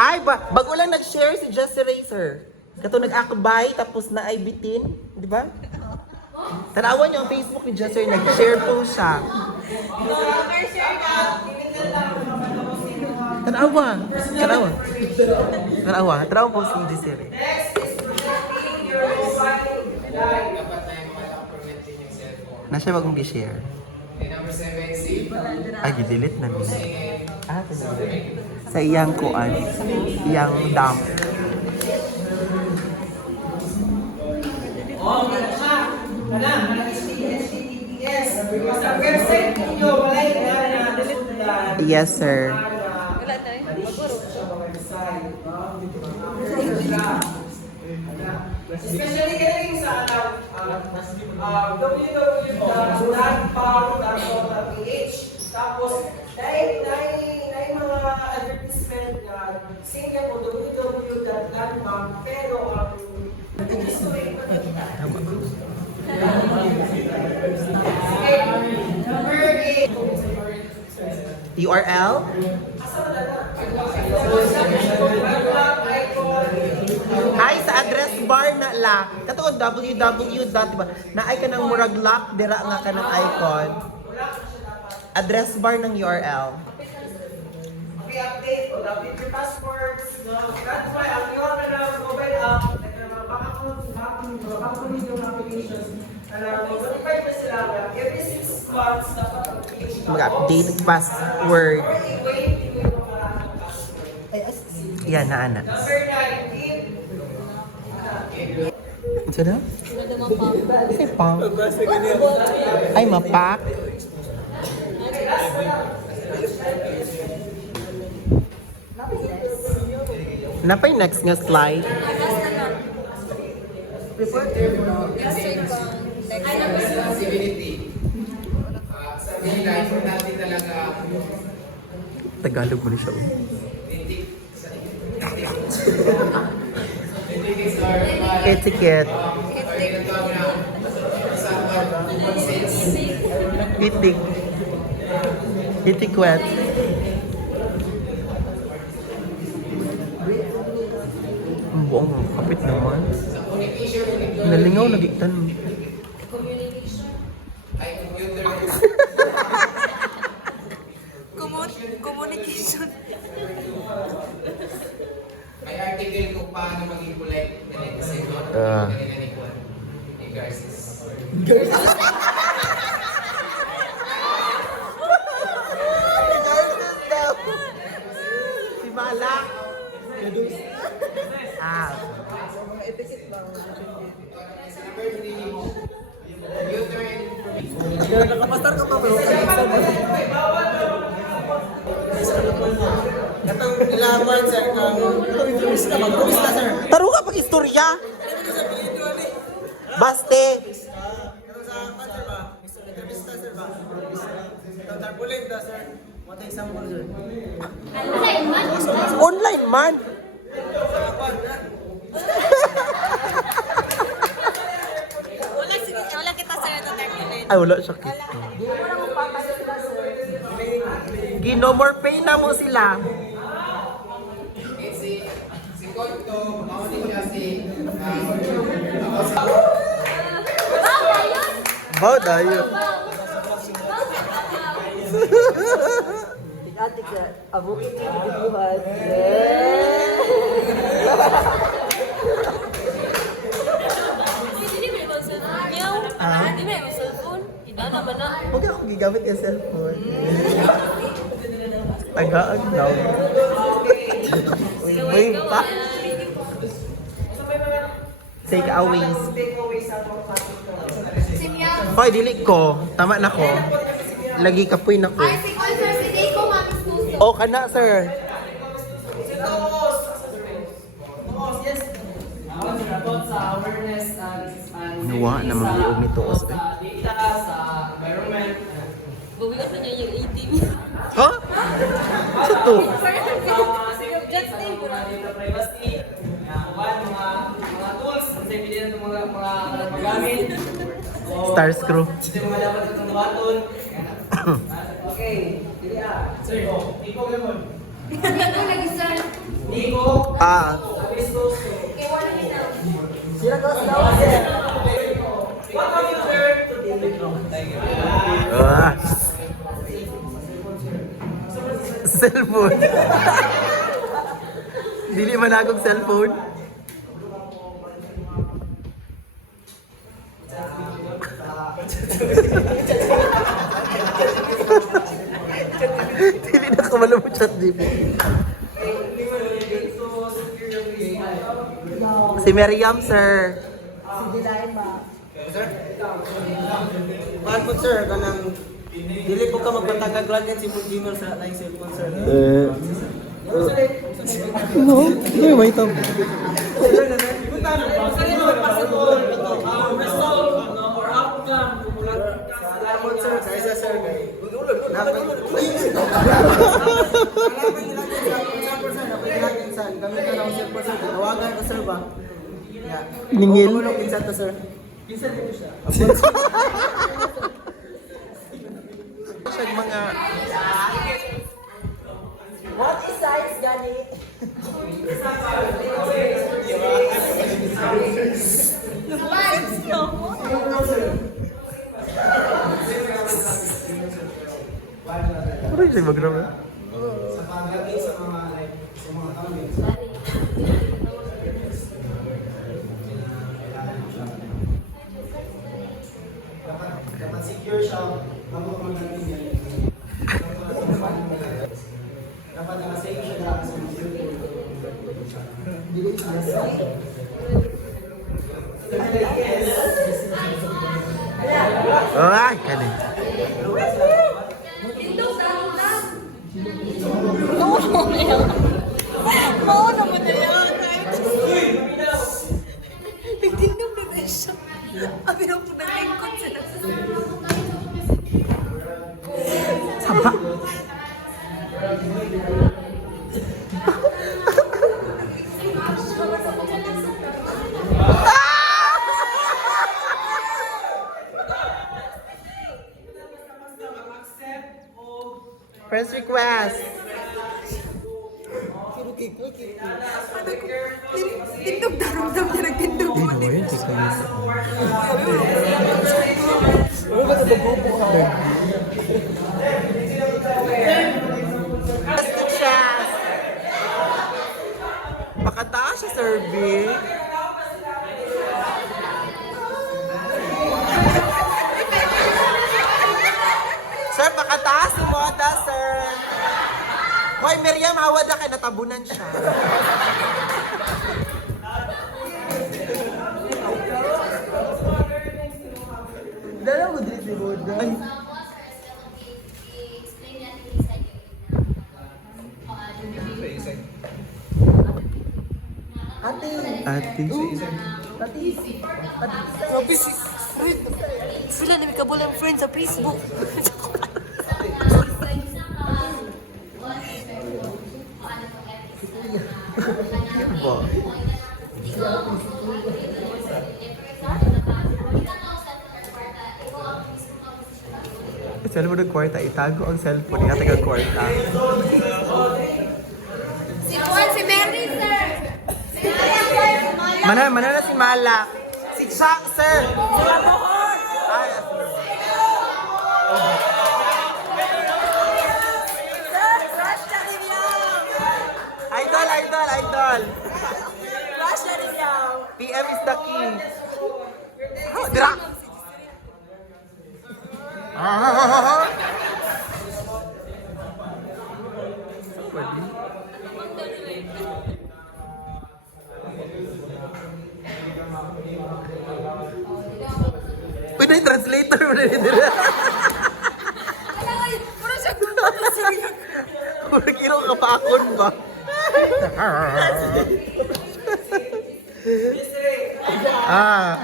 Ay, bago lang nag-share si Just Eraser. Kato nag-akbay, tapos na ay bitin. Di ba? Tanawan niyo ang Facebook ni Just Eraser. Nag-share po siya. Tanawa. Tanawa. Tanawa. Tanawa po si Just Eraser. Na siya bagong gi-share. Number 7, si Ay, delete na niya. Ah, talaga. Sa iyang kuan. Iyang dump. Yes, sir. Wala tayo. Maguro. Especially galing sa www.power.co.ph. Tapos, dahil mga advertisement na single po www.landbank, pero ang number 8. URL? Ay, sa address bar na la. Katuon www. Diba? Na ay ka ng murag lock, dira nga ka ng icon. Address bar ng URL. update o update your passports. No? That's why ang yung mobile app, baka yung applications. Notify na sila every 6 months dapat application. Mag-update password. Yan, na ana. Number 9, give. Ito na? Kasi pang. Ay, mapak. Napay next nga slide. responsibility. Sa Manila, importante talaga Tagalog mo na siya. ethics are Etiquette. Itik. Etiquette. Ang buong kapit naman. Nalingaw, nagiktan. Communication. May article kung paano maging polite kasi ni Garces. Si Mala. Ah. Nakapastar ka pa bro. Katong ilaban sir kang turista mag-turista sir. Taro ka pag istorya. Baste. Sa sir ba? Turista sir ba? Katong tarpaulin da sir. What example sir? Online man. Wala kita sir ito tarpaulin. Ay, wala siya kit. Gino more pay na mo sila. Si Konto, mauni niya si Bao dayo. Atik sa abukin niya dibuhat. Hindi mo yung cellphone. Hindi mo yung cellphone. Ida naman na. Huwag ako gigamit yung cellphone. Tagaan daw. Wait pa. Take aways. Hoy, dili ko. Tama na ko. Lagi kapoy na ko. Oh, kana, sir. Sa awareness Nawa naman liog nito. sa data, sa environment. Buwigat na niya yung 18. Ha? Sa to? Just think. Mga data privacy, mga tools, ang sa evidence ng mga magamit. Star screw. Ito yung mga dapat itong dawaton. Okay, dili ah. Ah. Sira ko sa daw, sir. Ah. Cellphone. Dili managog cellphone. Dili na kamala mo chat di po. Si Miriam, sir. Si Dilaima. Mahal po sir, kanang dili po ka magpatagag lagyan si Gmail sa laing cellphone sir. No, may ito. Salamat sir, sa isa sir. Ningil. Kinsa to sir? Siya mga What is size gani? ano yung siya mag-grab? Dapat secure siya bago ka magdating yan. Dapat naka-save siya dapat sa mga Ay, kali. Oo naman na yan. Nagtindog na tayo siya. Abi na po nag-lingkod sila. Saba. Friends request. Tindog daramdam na nagtindog mo. Pakataas siya, survey. Sir, pakataas si Moda, sir. Hoy, Miriam, awad na kay natabunan siya. Dala mo din si Moda. Ay, Ate. ate. Grabe si... Sila na may kabulang friend sa Facebook. Ba? Saan mo nag-kwarta? Itago ang cellphone niya taga-kwarta. Si Juan, si Mary, sir. Mana na si Malak. Si Chuck, sir. Ay, idol, idol, idol. PM is the key. Oh, dira. Ah. Pwede yung translator mo na nila. Puro siya gumawa sa iyo. Kung kilo ka pa akon ba? Ah.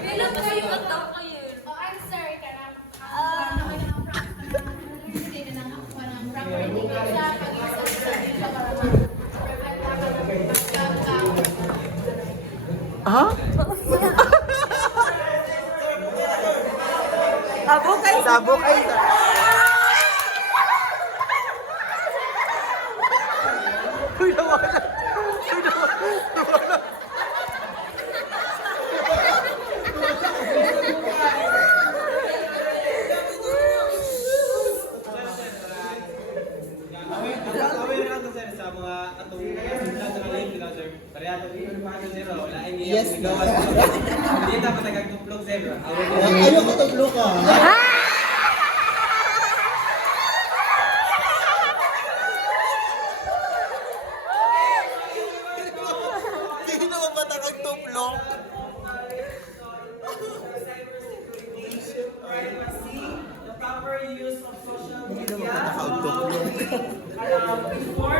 Kailan pa kayo magtaw kayo? Ha? Abo kay Sabok ay Uy, nawala. Uy, nawala. Yes, no. Hindi dapat nagagtuplong sir. Ayaw ko taglo ka. Hindi na mabatakag tuplong. The proper use of social Hindi na media. mabatakag tuplong.